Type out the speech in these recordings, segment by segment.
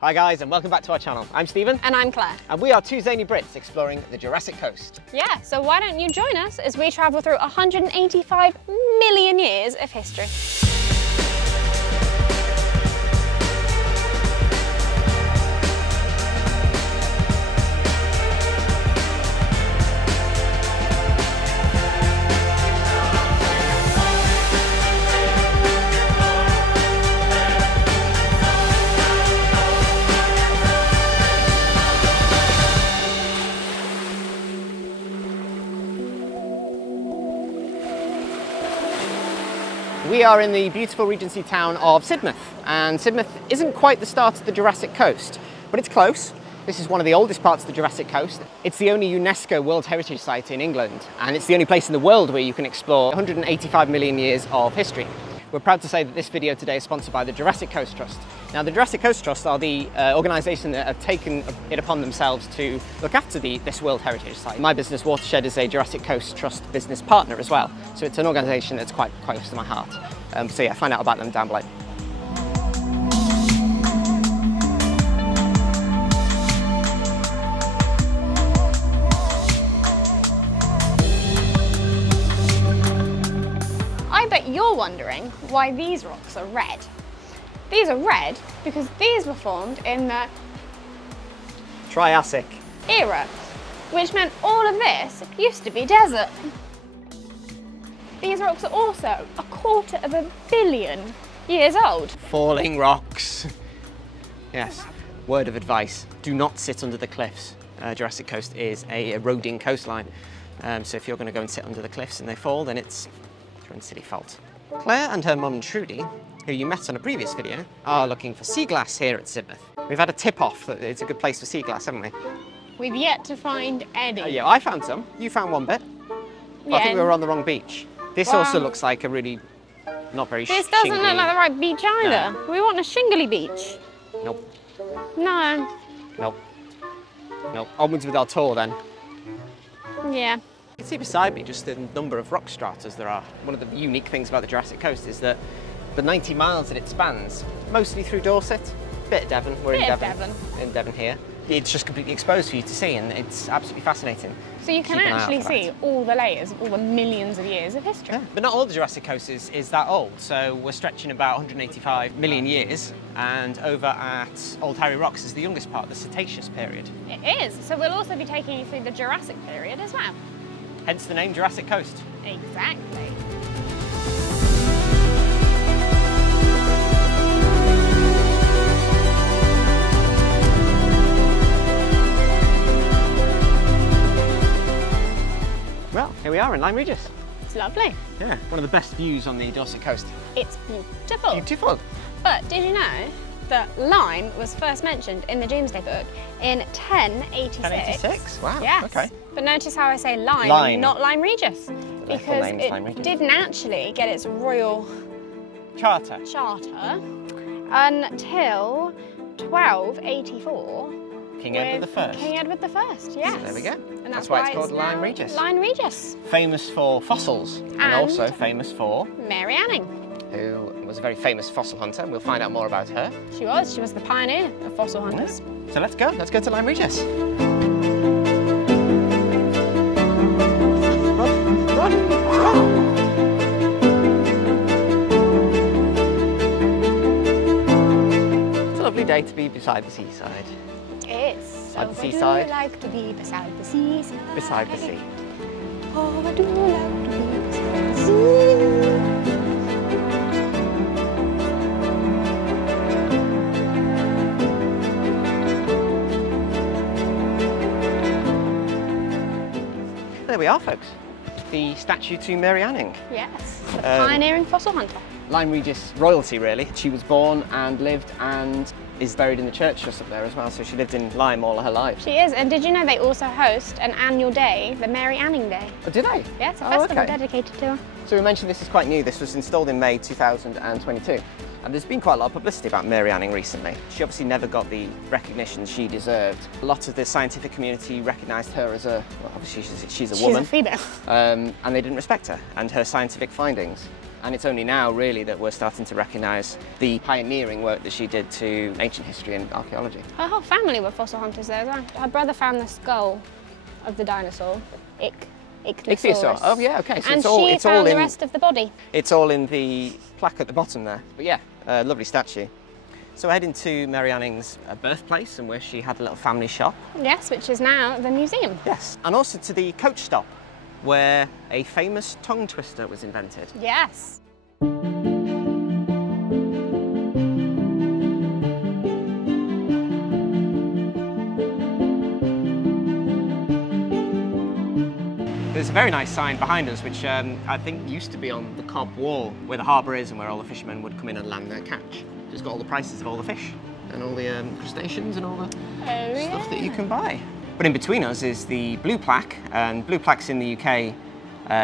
Hi guys, and welcome back to our channel. I'm Stephen. And I'm Claire. And we are two zany Brits exploring the Jurassic Coast. Yeah, so why don't you join us as we travel through 185 million years of history. We are in the beautiful Regency town of Sidmouth, and Sidmouth isn't quite the start of the Jurassic Coast, but it's close. This is one of the oldest parts of the Jurassic Coast. It's the only UNESCO World Heritage Site in England, and it's the only place in the world where you can explore 185 million years of history. We're proud to say that this video today is sponsored by the Jurassic Coast Trust. Now, the Jurassic Coast Trust are the organisation that have taken it upon themselves to look after this World Heritage Site. My business, Watershed, is a Jurassic Coast Trust business partner as well, so it's an organisation that's quite close to my heart. So yeah, find out about them down below. I bet you're wondering why these rocks are red. These are red because these were formed in the Triassic era, which meant all of this used to be desert. These rocks are also 250 million years old. Falling rocks. Yes, word of advice, do not sit under the cliffs. Jurassic Coast is a eroding coastline, so if you're going to go and sit under the cliffs and they fall, then it's your own silly fault. Claire and her mum Trudy, who you met on a previous video, are looking for sea glass here at Sidmouth. We've had a tip-off that it's a good place for sea glass, haven't we? We've yet to find any. Yeah, I found some. You found one bit. Well, I think we were on the wrong beach. This also looks like a really not very This doesn't look like the right beach either. No. We want a shingly beach. Nope. No. Nope. Nope. Onwards with our tour then. Yeah. You can see beside me just the number of rock stratas there are. One of the unique things about the Jurassic Coast is that the 90 miles that it spans, mostly through Dorset, bit of Devon, we're in Devon here. It's just completely exposed for you to see, and it's absolutely fascinating. So you can actually see all the layers, all the millions of years of history. Yeah, but not all the Jurassic Coast is that old, so we're stretching about 185 million years, and over at Old Harry Rocks is the youngest part, the Cretaceous period. It is, so we'll also be taking you through the Jurassic period as well. Hence the name Jurassic Coast. Exactly. Well, here we are in Lyme Regis. It's lovely. Yeah, one of the best views on the Dorset coast. It's beautiful. Beautiful. But did you know that Lyme was first mentioned in the Domesday Book in 1086? 1086? Wow, yes. Okay. But notice how I say Lyme, not Lyme Regis. Because it didn't actually get its royal charter until 1284. King Edward I. King Edward I, yes. So there we go. And that's why it's called Lyme Regis. Lyme Regis. Famous for fossils, and also famous for Mary Anning, who was a very famous fossil hunter, and we'll find out more about her. She was the pioneer of fossil hunters. Yeah. So let's go to Lyme Regis. Run, run. It's a lovely day to be beside the seaside. It is. So Beside the seaside. I do like to be beside the seaside. Beside the sea. Oh, I do like to be beside the sea. There we are, folks. The statue to Mary Anning. Yes, the pioneering fossil hunter. Lyme Regis royalty, really. She was born and lived and is buried in the church just up there as well, so she lived in Lyme all her life. She is, and did you know they also host an annual day, the Mary Anning Day? Oh, do they? Yeah, it's a festival dedicated to her. So we mentioned this is quite new. This was installed in May 2022. And there's been quite a lot of publicity about Mary Anning recently. She obviously never got the recognition she deserved. A lot of the scientific community recognised her as a, well, obviously she's a woman. She's a female. And they didn't respect her and her scientific findings. And it's only now, really, that we're starting to recognise the pioneering work that she did to ancient history and archaeology. Her whole family were fossil hunters there as well. Her brother found the skull of the dinosaur, Ichthyosaurus. Oh yeah, okay. So and it's all found in the rest of the body. It's all in the plaque at the bottom there. But yeah, lovely statue. So we're heading to Mary Anning's birthplace and where she had a little family shop. Yes, which is now the museum. Yes, and also to the coach stop, where a famous tongue twister was invented. Yes. There's a very nice sign behind us, which I think used to be on the Cove wall, where the harbour is and where all the fishermen would come in and land their catch. It's got all the prices of all the fish and all the crustaceans and all the stuff that you can buy. But in between us is the blue plaque, and blue plaques in the UK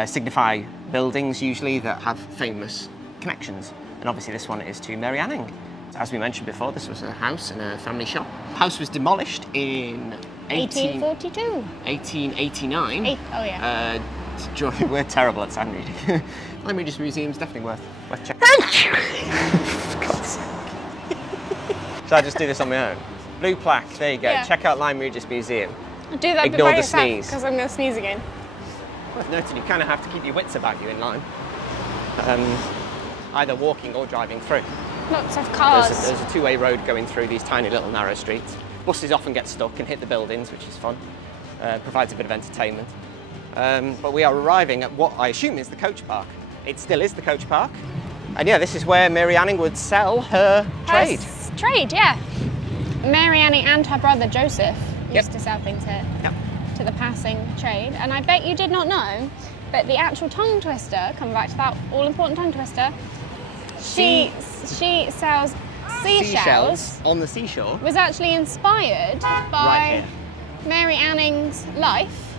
signify buildings usually that have famous connections. And obviously this one is to Mary Anning. As we mentioned before, this was a house and a family shop. The house was demolished in 1842. 1889. Oh yeah. We're terrible at sign reading. Lyme Regis Museum's definitely worth checking. God's sake. Shall I just do this on my own? Blue plaque, there you go. Yeah. Check out Lyme Regis Museum. Do that Ignore by the yourself, sneeze. because I'm going to sneeze again. Worth noting, you kind of have to keep your wits about you in Lyme. Either walking or driving through. Lots of cars. There's a two-way road going through these tiny little narrow streets. Buses often get stuck and hit the buildings, which is fun. Provides a bit of entertainment. But we are arriving at what I assume is the coach park. It still is the coach park. And yeah, this is where Mary Anning would sell her trade. Trade, yeah. Mary Anning and her brother Joseph used to sell things here to the passing trade. And I bet you did not know, but the actual tongue twister, coming back to that all-important tongue twister, she sells seashells on the seashore. Was actually inspired by Mary Anning's life,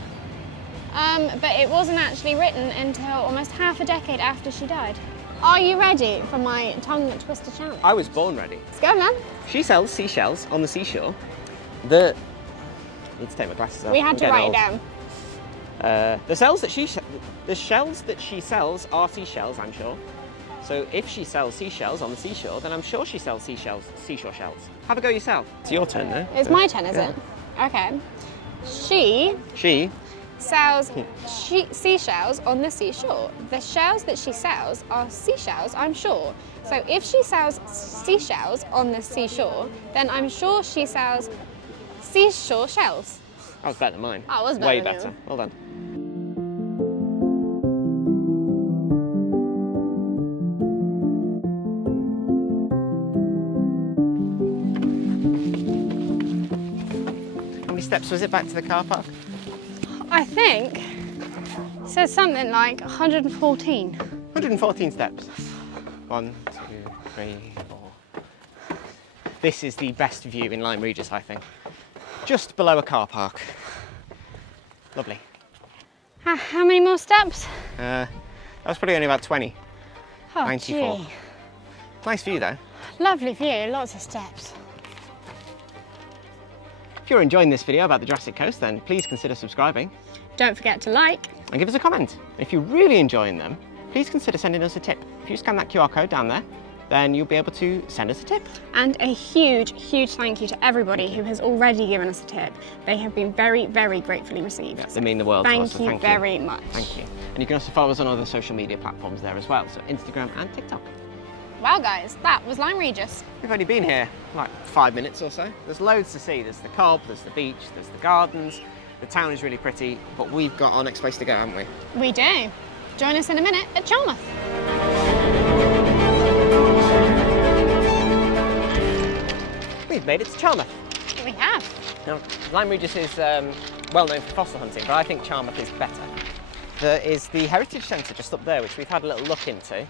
but it wasn't actually written until almost half a decade after she died. Are you ready for my tongue twister challenge? I was born ready. Let's go, man. She sells seashells on the seashore. I need to take my glasses off. We had to write it down. The shells that she sells are seashells, I'm sure. So if she sells seashells on the seashore, then I'm sure she sells seashore shells. Have a go yourself. It's your turn now. It's my turn, is it? Okay. She sells seashells on the seashore. The shells that she sells are seashells, I'm sure. So if she sells seashells on the seashore, then I'm sure she sells seashore shells. That was better than mine. That was better. Way better. Well done. How many steps was it back to the car park? I think it says something like 114. 114 steps. 1, 2, 3, 4. This is the best view in Lyme Regis, I think. Just below a car park. Lovely. How many more steps? That was probably only about 20. Oh, 94. Gee. Nice view though. Lovely view, lots of steps. If you're enjoying this video about the Jurassic Coast, then please consider subscribing. Don't forget to like. And give us a comment. If you're really enjoying them, please consider sending us a tip. If you scan that QR code down there, then you'll be able to send us a tip. And a huge, huge thank you to everybody who has already given us a tip. They have been very, very gratefully received. Yeah, they mean the world to us, so thank you very much. Thank you. And you can also follow us on other social media platforms there as well, so Instagram and TikTok. Wow guys, that was Lyme Regis. We've only been here like 5 minutes or so. There's loads to see. There's the Cove, there's the beach, there's the gardens. The town is really pretty, but we've got our next place to go, haven't we? We do. Join us in a minute at Charmouth. We've made it to Charmouth. We have. Now, Lyme Regis is well known for fossil hunting, but I think Charmouth is better. There is the Heritage Centre just up there, which we've had a little look into.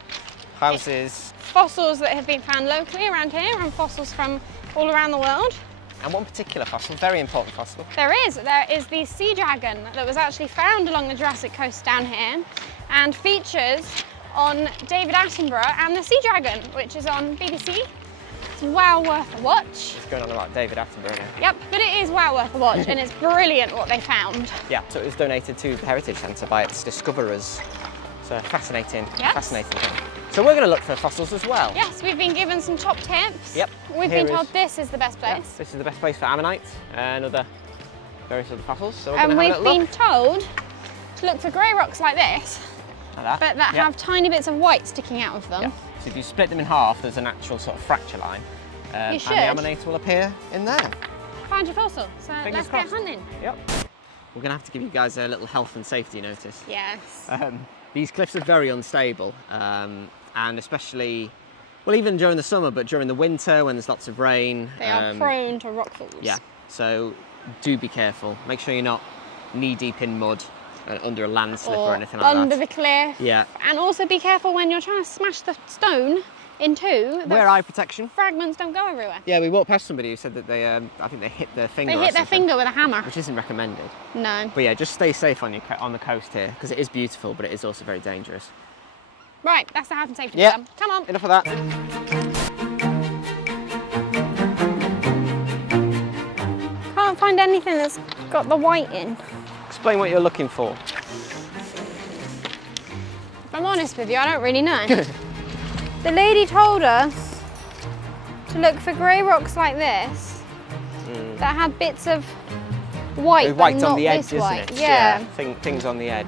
Houses. Fossils that have been found locally around here and fossils from all around the world. And one particular fossil, very important fossil. There is the sea dragon that was actually found along the Jurassic Coast down here and features on David Attenborough and the Sea Dragon, which is on BBC. It's well worth a watch. It's going on about David Attenborough now. Yep, but it is well worth a watch and it's brilliant what they found. Yeah, so it was donated to the Heritage Centre by its discoverers. It's a fascinating, fascinating thing. So we're going to look for fossils as well. Yes, we've been given some top tips. Yep. We've been told this is the best place. Yeah, this is the best place for ammonites and various other fossils. So we're and we've been told to look for grey rocks like this, but that have tiny bits of white sticking out of them. Yeah. So if you split them in half, there's an actual sort of fracture line. You should. And the ammonites will appear in there. Find your fossil. So let's get hunting. Yep. We're going to have to give you guys a little health and safety notice. Yes. These cliffs are very unstable, and especially, well, even during the summer, but during the winter when there's lots of rain. They are prone to rock falls. Yeah, so do be careful. Make sure you're not knee-deep in mud under a landslip or anything like that. Under the cliff. Yeah. And also be careful when you're trying to smash the stone in two. Wear eye protection. Fragments don't go everywhere. Yeah, we walked past somebody who said that they, I think they hit their finger. They hit their finger with a hammer. Which isn't recommended. No. But yeah, just stay safe on the coast here, because it is beautiful, but it is also very dangerous. Right, that's the health and safety. Yeah. Come on. Enough of that. Can't find anything that's got the white in. Explain what you're looking for. If I'm honest with you, I don't really know. The lady told us to look for grey rocks like this that have bits of white, but white's not on the edge, this white. isn't it? Yeah. Things on the edge.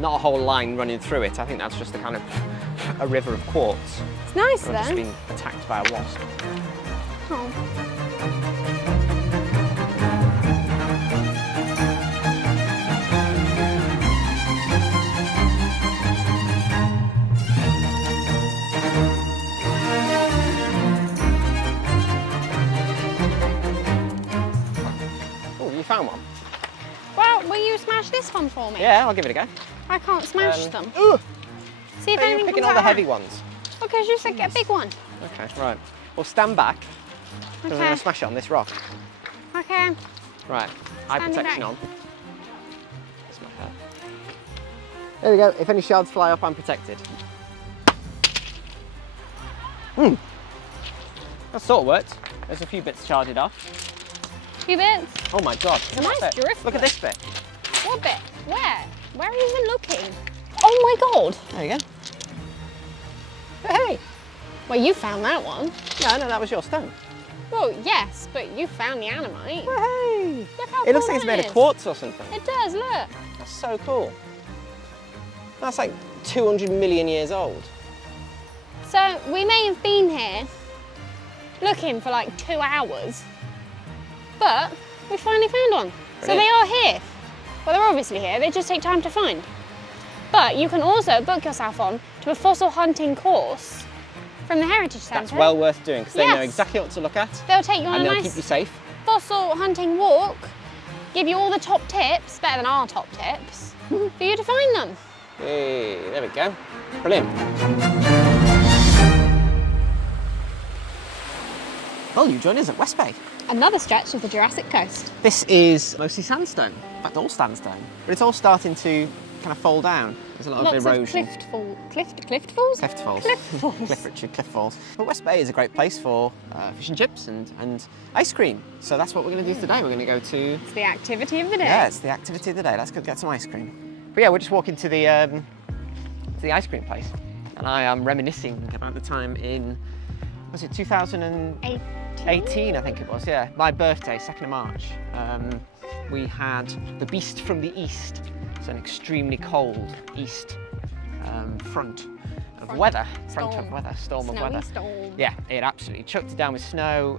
Not a whole line running through it. I think that's just a kind of a river of quartz. It's nice though. Just been attacked by a wasp. Oh. You found one? Well, will you smash this one for me? Yeah, I'll give it a go. I can't smash them. Ooh. See if You're anything picking comes all the out. heavy ones. Because you said get a big one. Okay, right. Well, stand back. Because I'm going to smash it on this rock. Okay. Right. Eye Standing protection back. on. Smash that. There we go. If any shards fly up, I'm protected. That sort of worked. There's a few bits sharded off. Few bits. Oh my god. It's a nice drift. Look at this bit. What bit? Where? Where are you even looking? Oh my god. There you go. Hey. Well, you found that one. No, that was your stone. Well, yes, but you found the animite. Hey. Look how It looks cool like it's that made is. of quartz or something. It does, look. That's so cool. That's like 200 million years old. So we may have been here looking for like 2 hours, but we finally found one. Brilliant. So they are here. Well, they're obviously here, they just take time to find. But you can also book yourself on to a fossil hunting course from the Heritage Centre. That's well worth doing, because they know Yes. exactly what to look at. They'll take you on and a they'll nice keep you safe. fossil hunting walk, give you all the top tips, better than our top tips, for you to find them. Hey, there we go. Brilliant. Well, you join us at West Bay. Another stretch of the Jurassic Coast. This is mostly sandstone, in fact all sandstone, but it's all starting to kind of fall down. There's a lot of erosion. Cliff falls? Cliff falls. Cliff falls. But West Bay is a great place for fish and chips and ice cream. So that's what we're going to do today. We're going to go to... It's the activity of the day. Yeah, it's the activity of the day. Let's go get some ice cream. But yeah, we're just walking to the ice cream place. And I am reminiscing about the time in, was it 2018, I think it was, yeah. My birthday, 2nd of March. We had the beast from the east. It's an extremely cold east front of weather. Storm of weather. Storm. Yeah, it absolutely chucked it down with snow.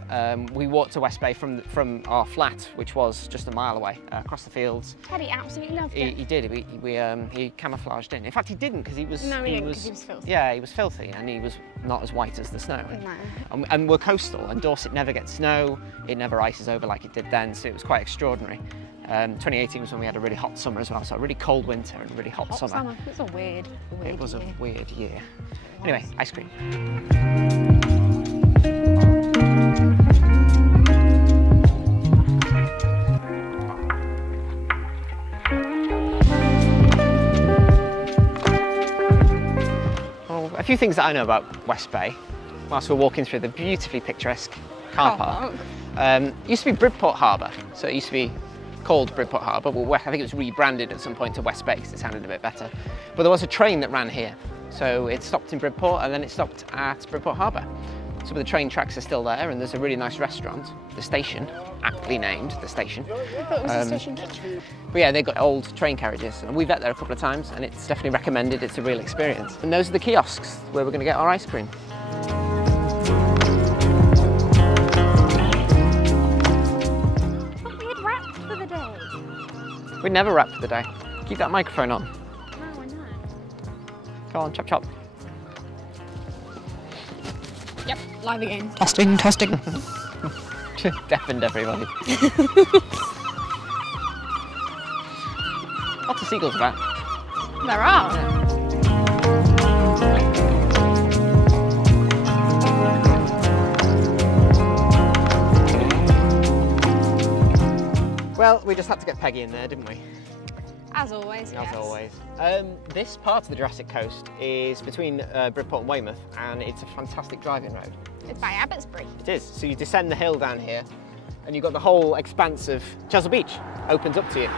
We walked to West Bay from our flat, which was just a mile away, across the fields. Teddy absolutely loved it. He did. He camouflaged in. In fact, he didn't, because he was. No, he didn't, because he was filthy. Yeah, he was filthy, and he was not as white as the snow. No. And we're coastal, and Dorset never gets snow. It never ices over like it did then, so it was quite extraordinary. 2018 was when we had a really hot summer as well, so a really cold winter and a really hot summer. It was a weird It was year. a weird year. Anyway, ice cream. Well, a few things that I know about West Bay whilst we're walking through the beautifully picturesque car park. Used to be Bridport Harbour, so it used to be called Bridport Harbour. Well, I think it was rebranded at some point to West Bay because it sounded a bit better. But there was a train that ran here. So it stopped in Bridport and then it stopped at Bridport Harbour. Some of the train tracks are still there, and there's a really nice restaurant, The Station, aptly named The Station. I thought it was The Station Kitchen. But yeah, they've got old train carriages, and we've been there a couple of times, and it's definitely recommended. It's a real experience. And those are the kiosks where we're going to get our ice cream. But we had wrapped for the day. We never wrap for the day. Keep that microphone on. No, I know. Come on, chop chop. Yep, live again. Testing, testing. Deafened everybody. Lots of seagulls about. There are. Yeah. Well, we just had to get Peggy in there, didn't we? As always, yes. As always. This part of the Jurassic Coast is between Bridport and Weymouth, and it's a fantastic driving road. It's by Abbotsbury. It is. So you descend the hill down here, and you've got the whole expanse of Chesil Beach opens up to you.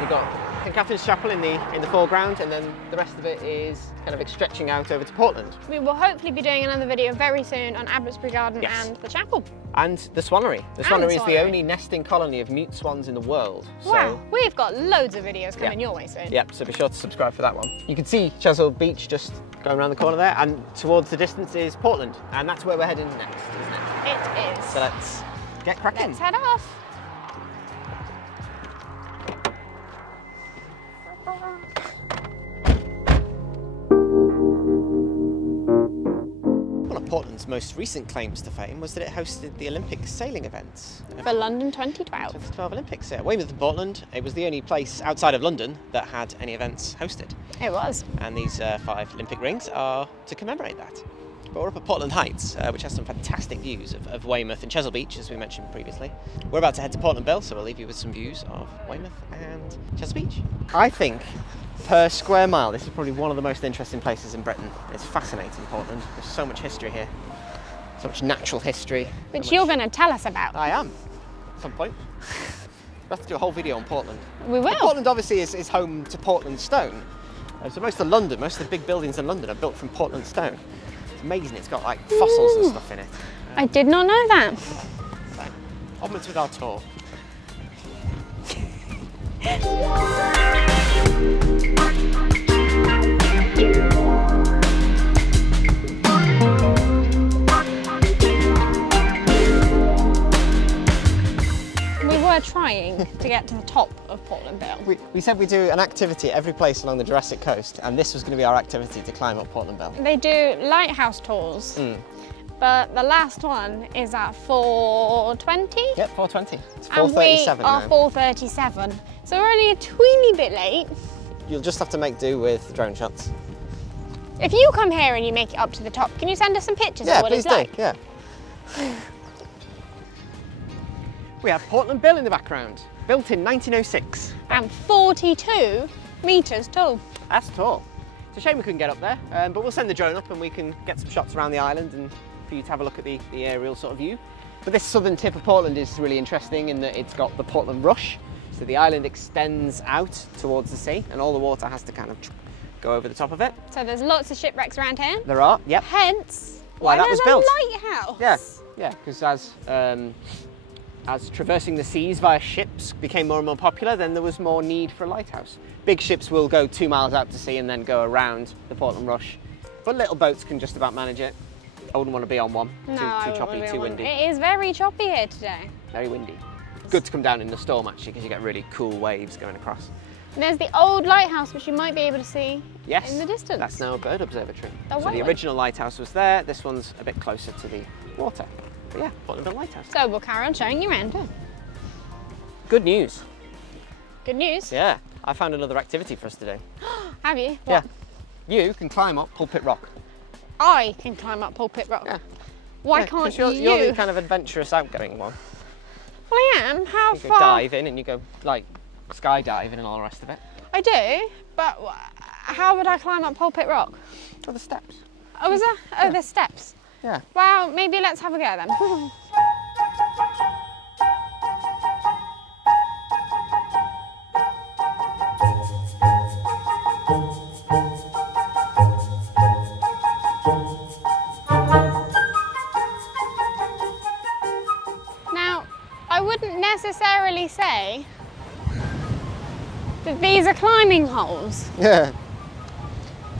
You've got St Catherine's Chapel in the foreground, and then the rest of it is kind of stretching out over to Portland. We will hopefully be doing another video very soon on Abbotsbury Garden and the chapel. And the swannery. The swannery is the only nesting colony of mute swans in the world. Wow, we've got loads of videos coming your way soon. Yep, so be sure to subscribe for that one. You can see Chesil Beach just going around the corner there, and towards the distance is Portland, and that's where we're heading next, isn't it? It is. So let's get cracking. Let's head off. Portland's most recent claims to fame was that it hosted the Olympic sailing events. For London 2012. 2012 Olympics, yeah. Weymouth and Portland, it was the only place outside of London that had any events hosted. It was. And these 5 Olympic rings are to commemorate that. But we're up at Portland Heights, which has some fantastic views of Weymouth and Chesil Beach, as we mentioned previously. We're about to head to Portland Bill, so we'll leave you with some views of Weymouth and Chesil Beach. I think, per square mile, this is probably one of the most interesting places in Britain. It's fascinating, Portland. There's so much history here, so much natural history. Which you're going to tell us about. I am, at some point. We'll have to do a whole video on Portland. We will. But Portland obviously is home to Portland stone. So most of London, most of the big buildings in London are built from Portland stone. It's amazing, it's got like fossils and stuff in it. I did not know that. So, onwards with our tour. We were trying to get to the top of Portland Bill. We said we'd do an activity at every place along the Jurassic Coast, and this was going to be our activity to climb up Portland Bill. They do lighthouse tours, but the last one is at 4:20? Yep, 4:20. It's 4:37 and we are 4:37, so we're only a tweeny bit late. You'll just have to make do with drone shots. If you come here and you make it up to the top, can you send us some pictures of what it's like? Yeah, please do, yeah. We have Portland Bill in the background, built in 1906. And 42 metres tall. That's tall. It's a shame we couldn't get up there, but we'll send the drone up and we can get some shots around the island and for you to have a look at the aerial sort of view. But this southern tip of Portland is really interesting in that it's got the Portland Rush. So the island extends out towards the sea and all the water has to kind of go over the top of it. So there's lots of shipwrecks around here? There are, yep. Hence, why that was built. There's a lighthouse. Yeah, because as traversing the seas via ships became more and more popular, then there was more need for a lighthouse. Big ships will go 2 miles out to sea and then go around the Portland Rush, but little boats can just about manage it. I wouldn't want to be on one. No, too choppy, too windy. It is very choppy here today. Very windy. Good to come down in the storm actually, because you get really cool waves going across. And there's the old lighthouse, which you might be able to see in the distance. That's now a bird observatory. Oh, so the original lighthouse was there. This one's a bit closer to the water. But yeah, Portland Bill Lighthouse. So we'll carry on showing you around too. Good news. Good news? Yeah, I found another activity for us to do. Have you? What? Yeah. You can climb up Pulpit Rock. I can climb up Pulpit Rock? Yeah. Why can't you? You're the kind of adventurous outgoing one. Well, I am. How far? You go dive in and you go like skydiving and all the rest of it. I do, but how would I climb up Pulpit Rock? Oh, the steps. Oh, is there? Oh, there's steps. Yeah. Well, maybe let's have a go then. necessarily say that these are climbing holes. Yeah.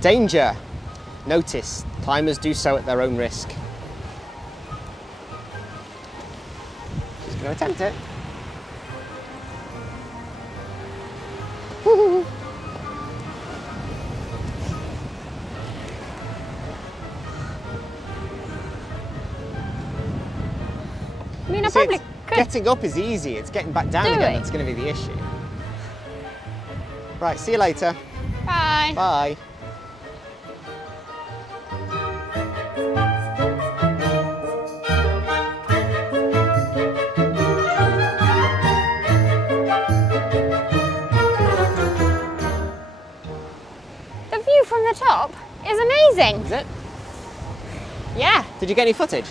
Danger. Notice, climbers do so at their own risk. She's going to attempt it. I mean, I probably could. Getting up is easy, it's getting back down again that's going to be the issue. Right, see you later. Bye. Bye. The view from the top is amazing. Is it? Yeah. Did you get any footage?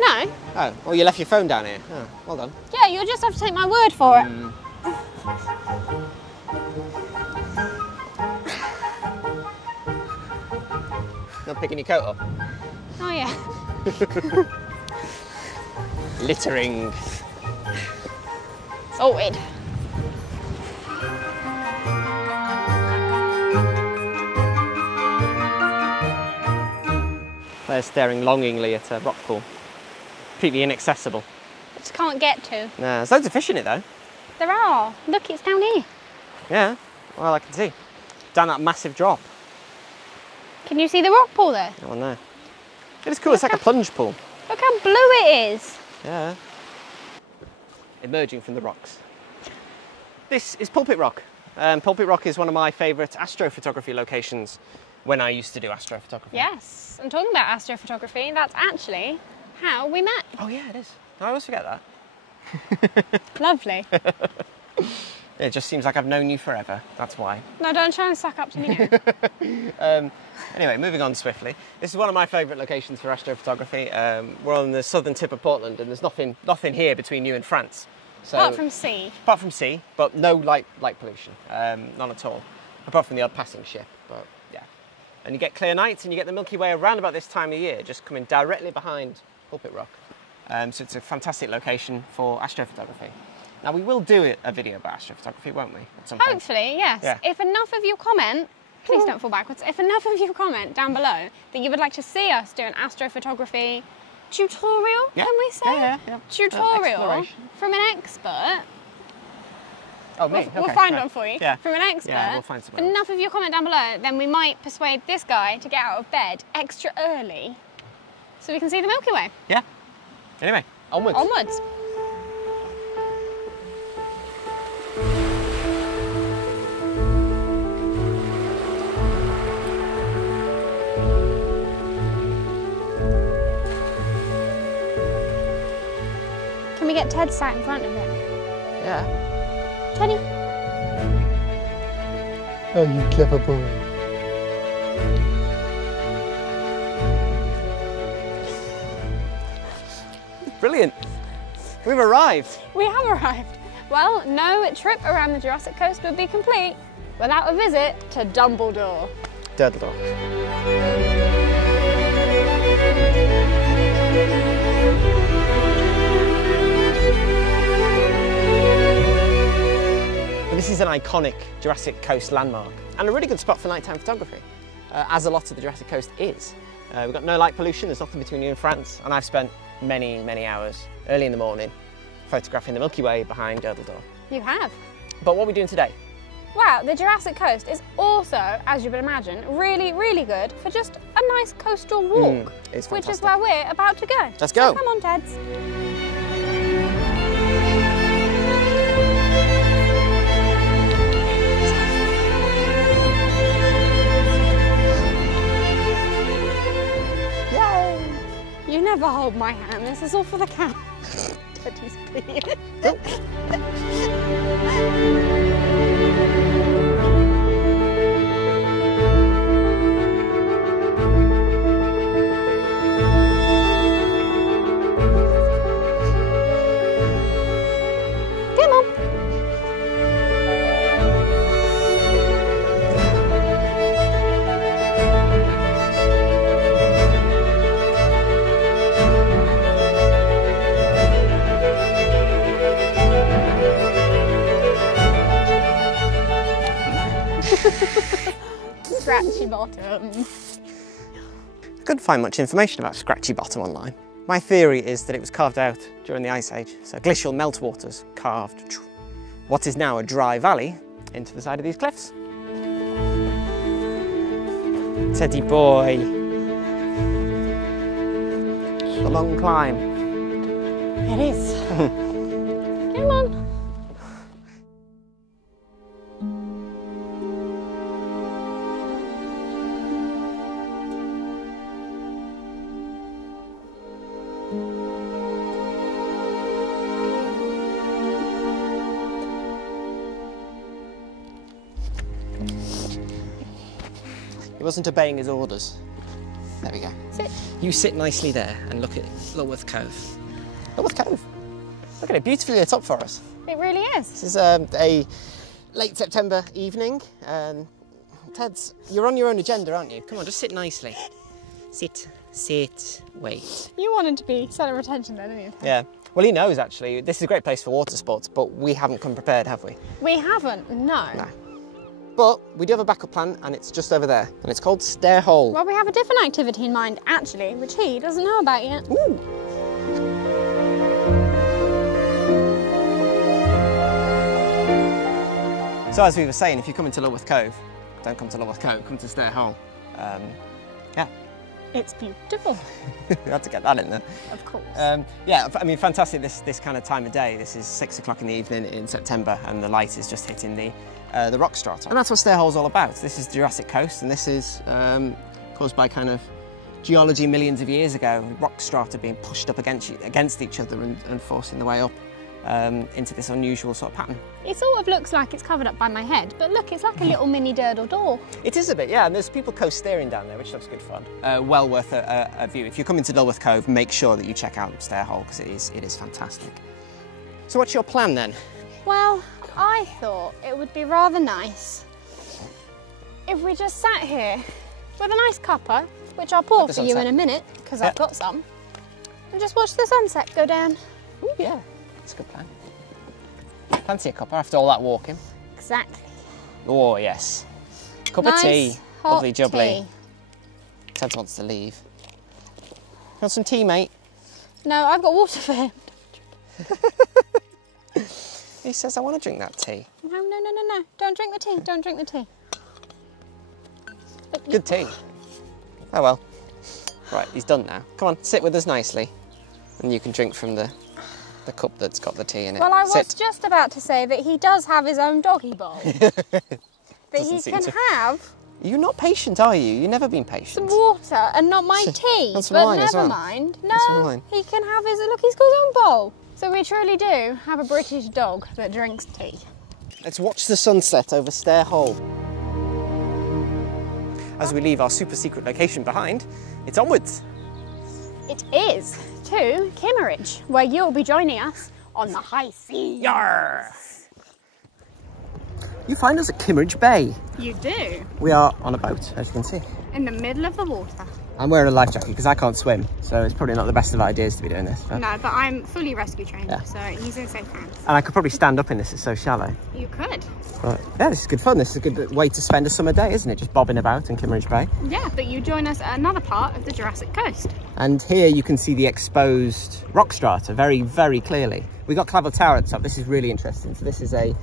No. Oh, well, you left your phone down here. Oh, well done. Yeah, you'll just have to take my word for it. Not picking your coat up? Oh, yeah. Littering. Sorted. Claire's staring longingly at a rock pool. Completely inaccessible. I just can't get to. No, there's loads of fish in it though. There are. Look, it's down here. Yeah, well I can see. Down that massive drop. Can you see the rock pool there? Oh no. It is cool, it's like a plunge pool. Look how blue it is. Yeah. Emerging from the rocks. This is Pulpit Rock. Pulpit Rock is one of my favourite astrophotography locations when I used to do astrophotography. Yes, and talking about astrophotography, that's actually how we met. Oh yeah, it is. I always forget that. Lovely. It just seems like I've known you forever, that's why. No, don't try and suck up to me now. Anyway, moving on swiftly. This is one of my favourite locations for astrophotography. We're on the southern tip of Portland and there's nothing here between you and France. So, Apart from sea. Apart from sea, but no light pollution, none at all. Apart from the odd passing ship, but yeah. And you get clear nights and you get the Milky Way around about this time of year, just coming directly behind Pulpit Rock. So it's a fantastic location for astrophotography. Now we will do a video about astrophotography, won't we? At some point? Hopefully, yes. Yeah. If enough of you comment, please don't fall backwards, if enough of you comment down below that you would like to see us do an astrophotography tutorial, Yeah. can we say? Yeah. Tutorial Exploration. from an expert. Oh, me? We'll Okay, find right. one for you. Yeah. From an expert. Yeah, we'll find If someone else. enough of you comment down below, then we might persuade this guy to get out of bed extra early so we can see the Milky Way. Yeah. Anyway, onwards. Onwards. Can we get Ted sat in front of it? Yeah. Teddy? Oh, you clever boy. Brilliant. We've arrived. We have arrived. Well, no trip around the Jurassic Coast would be complete without a visit to Durdle Door. Durdle Door. This is an iconic Jurassic Coast landmark and a really good spot for nighttime photography, as a lot of the Jurassic Coast is. We've got no light pollution, there's nothing between you and France, and I've spent many, many hours early in the morning photographing the Milky Way behind Durdle Door. You have. But what are we doing today? Wow, the Jurassic Coast is also, as you would imagine, really, really good for just a nice coastal walk, It's which is fantastic. where we're about to go. Let's go. So come on, Teds. You never hold my hand. This is all for the camera. Teddy's please. Come on. Scratchy Bottom. I couldn't find much information about Scratchy Bottom online. My theory is that it was carved out during the Ice Age, so glacial meltwaters carved what is now a dry valley into the side of these cliffs. Teddy boy. It's a long climb. It is. Come on. He wasn't obeying his orders. There we go. Sit. You sit nicely there and look at Lulworth Cove. Lulworth Cove. Look at it, beautifully lit up for us. It really is. This is a late September evening. Ted's, you're on your own agenda, aren't you? Come on, just sit nicely. Sit, sit, wait. You wanted to be centre of attention then, didn't you? Yeah. Well, he knows actually. This is a great place for water sports, but we haven't come prepared, have we? We haven't, no. No. But we do have a backup plan, and it's just over there, and it's called Stair. Well, we have a different activity in mind, actually, which he doesn't know about yet. Ooh. So as we were saying, if you come into Lulworth Cove, don't come to Lulworth Cove, come to Stair Hole. Yeah. It's beautiful. We had to get that in there. Of course. Yeah, I mean, fantastic this kind of time of day. This is 6 o'clock in the evening in September, and the light is just hitting the rock strata. And that's what Stair Hole's all about. This is Jurassic Coast, and this is caused by kind of geology millions of years ago, rock strata being pushed up against each other and forcing the way up into this unusual sort of pattern. It sort of looks like it's covered up by my head, but look, it's like a little mini Durdle Door. It is a bit, yeah, and there's people coast steering down there, which looks good fun. Well worth a view. If you're coming to Lulworth Cove, make sure that you check out Stair Hole, because it is fantastic. So what's your plan then? Well, I thought it would be rather nice if we just sat here with a nice cuppa, which I'll pour for you in a minute, because I've got some, and just watch the sunset go down. Ooh, yeah, that's a good plan. Fancy a cuppa after all that walking. Exactly. Oh, yes. Cup of tea, lovely jubbly. Ted wants to leave. You want some tea, mate? No, I've got water for him. He says, I want to drink that tea. No. Don't drink the tea. Don't drink the tea. Good tea. Oh well. Right, he's done now. Come on, sit with us nicely. And you can drink from the cup that's got the tea in it. Well, I was just about to say that he does have his own doggy bowl. that he can have. You're not patient, are you? You've never been patient. Some water and not my tea. That's but wine never as well. mind. No, That's wine. he can have his. Look, he's got his own bowl. So we truly do have a British dog that drinks tea. Let's watch the sunset over Stair Hole. As we leave our super secret location behind, it's onwards. It is to Kimmeridge, where you'll be joining us on the high seas. Yarr! You find us at Kimmeridge Bay. You do. We are on a boat, as you can see. In the middle of the water. I'm wearing a life jacket because I can't swim, so it's probably not the best of ideas to be doing this. But... No, but I'm fully rescue trained, Yeah. so he's in safe hands. And I could probably stand up in this, it's so shallow. You could. But yeah, this is good fun. This is a good way to spend a summer day, isn't it? Just bobbing about in Kimmeridge Bay. Yeah, but you join us at another part of the Jurassic Coast. And here you can see the exposed rock strata very, very clearly. We got Clavel Tower at the top. This is really interesting. So this is a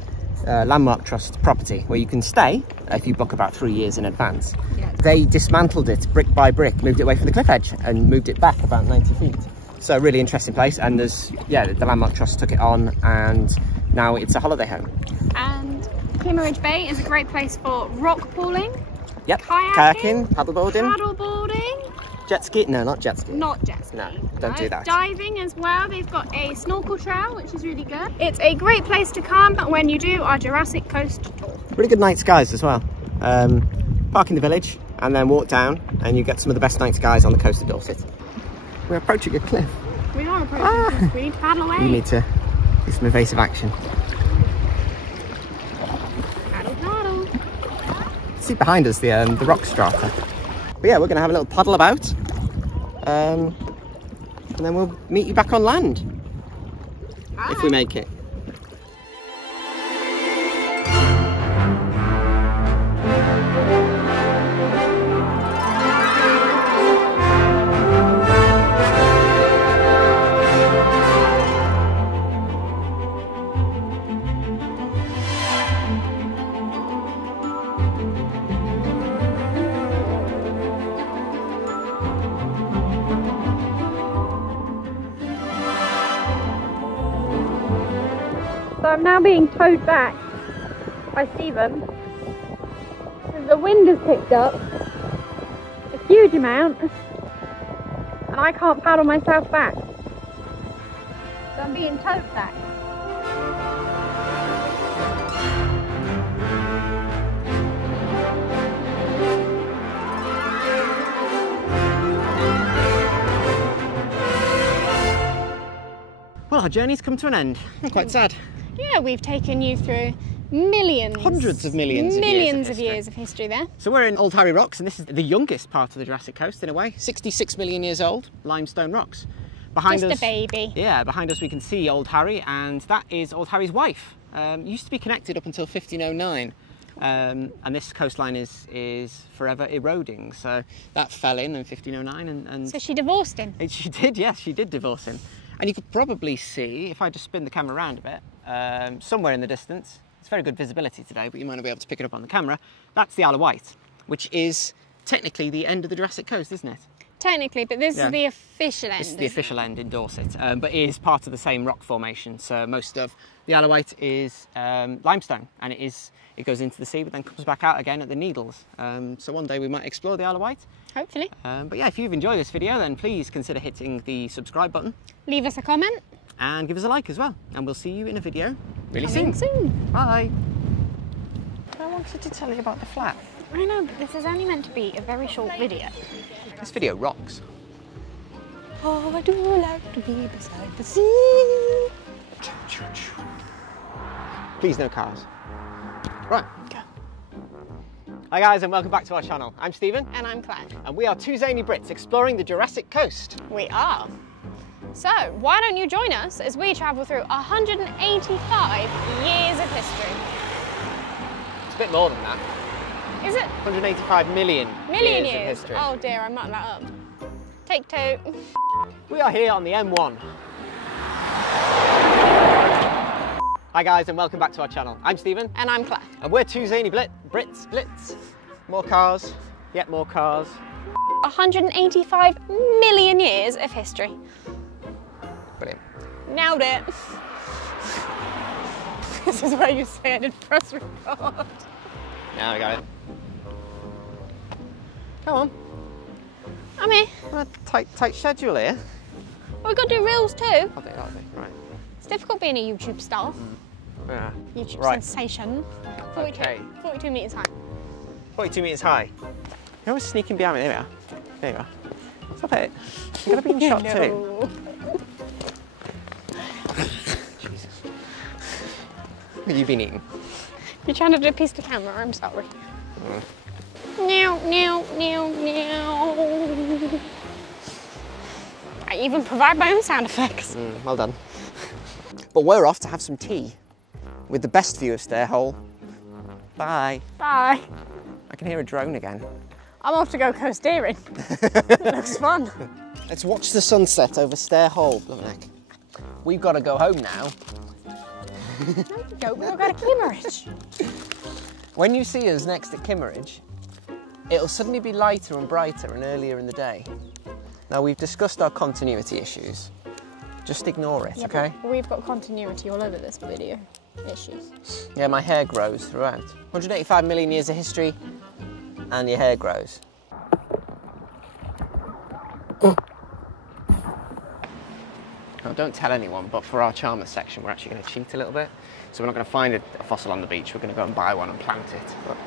Landmark Trust property where you can stay if you book about 3 years in advance. Yeah. They dismantled it brick by brick, moved it away from the cliff edge and moved it back about 90 feet. So a really interesting place, and there's, yeah, the Landmark Trust took it on and now it's a holiday home. And Kimmeridge Bay is a great place for rock pooling, Yep, kayaking, paddleboarding, jet ski. No, not jet ski. Not jet ski. No, don't do that. Diving as well. They've got a snorkel trail, which is really good. It's a great place to come when you do our Jurassic Coast tour. Really good night skies as well. Park in the village and then walk down and you get some of the best night skies on the coast of Dorset. We're approaching a cliff. We are approaching a cliff. We need to paddle away. You need to do some evasive action. Paddle, paddle. See behind us the rock strata. But yeah, we're going to have a little paddle about and then we'll meet you back on land. Bye. If we make it. So I'm now being towed back by Stephen. The wind has picked up a huge amount and I can't paddle myself back. So I'm being towed back. Well, our journey's come to an end. Quite sad. Yeah, we've taken you through millions. Hundreds of millions of years of history there. So we're in Old Harry Rocks, and this is the youngest part of the Jurassic Coast in a way. 66 million years old, limestone rocks. Behind Just us, a baby. Yeah, behind us we can see Old Harry, and that is Old Harry's wife. Used to be connected up until 1509. And this coastline is forever eroding, so that fell in 1509 and So she divorced him? She did, yes, she did divorce him. And you could probably see, if I just spin the camera around a bit, somewhere in the distance, it's very good visibility today, but you might not be able to pick it up on the camera, that's the Isle of Wight, which is technically the end of the Jurassic Coast, isn't it? Technically, but this is the official end. This is the official end in Dorset, but it is part of the same rock formation. So most of the Isle of Wight is limestone, and it goes into the sea, but then comes back out again at the Needles. So one day we might explore the Isle of Wight. Hopefully. But yeah, if you've enjoyed this video, then please consider hitting the subscribe button. Leave us a comment. And give us a like as well. And we'll see you in a video really Coming soon. Bye. I wanted to tell you about the flat. I know, but this is only meant to be a very short video. This video rocks. Oh, I do like to be beside the sea. Please, no cars. Right. Go. Hi guys, and welcome back to our channel. I'm Stephen. And I'm Claire. And we are two zany Brits exploring the Jurassic Coast. We are. So, why don't you join us as we travel through 185 years of history. It's a bit more than that. Is it? 185 million years of history. Oh dear, I mucked that up. Take two. We are here on the M1. Hi guys, and welcome back to our channel. I'm Stephen. And I'm Claire. And we're two zany Brits. More cars, yet more cars. 185 million years of history. Brilliant. Nailed it. This is where you say I did press record. Now we got it. Come on. I'm here. A tight schedule here. Well, we've got to do reels too. I'll do, right. It's difficult being a YouTube star. Yeah. YouTube Right. sensation. 42, Okay. 42 metres high. 42 metres high. You're always sneaking behind me. There we are. There you are. Stop it. You're going to be in shot too. Jesus. What have you been eating? You're trying to do a piece to camera, I'm sorry. Meow, meow, meow, meow. I even provide my own sound effects. Well done. But we're off to have some tea with the best view of Stair Hole. Bye. Bye. I can hear a drone again. I'm off to go coast-steering. It looks fun. Let's watch the sunset over Stair Hole, Blumneck. We've got to go home now. No, you don't. We'll go to Kimmeridge. When you see us next at Kimmeridge, it'll suddenly be lighter and brighter and earlier in the day. Now, we've discussed our continuity issues. Just ignore it, okay? We've got continuity all over this video. Issues. Yeah, my hair grows throughout. 185 million years of history, and your hair grows. Now, don't tell anyone, but for our Charmouth section, we're actually going to cheat a little bit. So we're not going to find a fossil on the beach. We're going to go and buy one and plant it. But